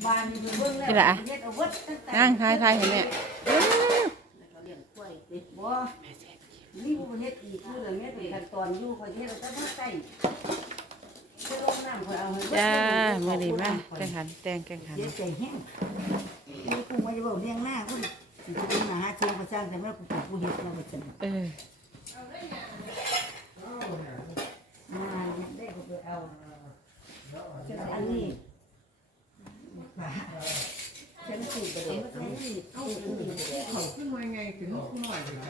นี่แล้วนี่ล่ะนั่งทายทายเห็นเนี่ยนี่บ่เฮ็ดอีกคือเรื่องเฮ็ดเป็นขั้นตอนอยู่เขาเฮ็ดเอาแต่ทั้งใต้ไปลงให้เบิดจ้ามื่อนี้มาแกงขันแตงแกงขันเฮ็ดใจแห้งนี่กูมาจะบอกเลี้ยงหน้ากูดิกูมาหาเชิงประจ้างแต่ไม่กูกูเฮ็ดมาประจันเออมาได้ก็ไปเอาอันนี้ป่า ฉันปลูกไปเลยเอาเอาเขาขึ้นมาไงถึงขึ้นหน่อยถึงไหน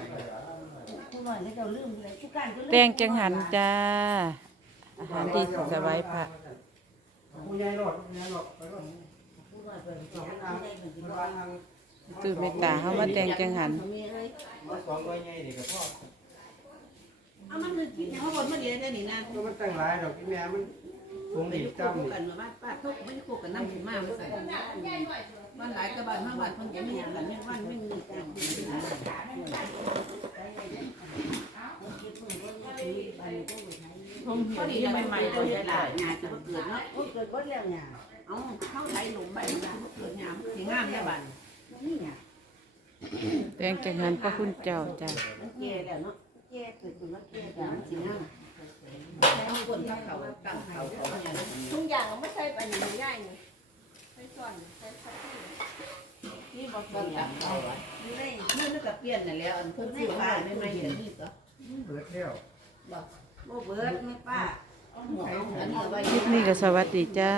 ผู้น้อยเขาจ้าลืมเลยทุกการก็ลืมแตงแกงหันจ้า อาหารที่สบายพระผู้ใหญ่รอดผู้ใหญ่รอดไปก่อนผู้น้อยเพิ่นสิหาผู้ใหญ่เพิ่นสิบอกบ้านทางตื่นเมตตาเขามาแตงแกงหันมาสองร้อยใหญ่นี่ก็พอเอามันคือกินเขาบอกมาเดียวได้นี่นะมันตั้งหลายดอกที่แม่มัน คงดีดูจ้ำคู่นี่กันมาบ้านป้าทุกไม่ได้คู่กันน้ำขึ้นมาไม่ใส่บ้านหลายกระบานห้าบาทคนยังไม่อยากกันไม่วันไม่มีกันพอดีใหม่ๆก็จะหลายงานจะเกิดเนาะเกิดบ่แล้วเนี่ยเอาเข้าไทยหลุมใบนะเกิดงามสีงามแค่บ้านนี่เนี่ยแต่งแกงหันพระคุณเจ้าจ้ามันแก่แล้วเนาะแก่เกิดขึ้นมาแก่ งา แล้ว มสีงามใช้ คนกับเขาตั้งเขาเขาอย่างนั้นทุกอย่างไม่ใช่ปัญญาง่ายเลยใช้ส่วนใช้พัดที่นี่บอกตั้งเขาอะอยู่ในนี่นึกกับเปลี่ยนน่ะแล้วอันเพิ่นซื้อมาไม่ไม่เห็นนี่ก็เปิดแล้วบ่เบิดแม่ป้าเอาหมวกอันนี้ไว้คลิปนี้ก็สวัสดีจ้า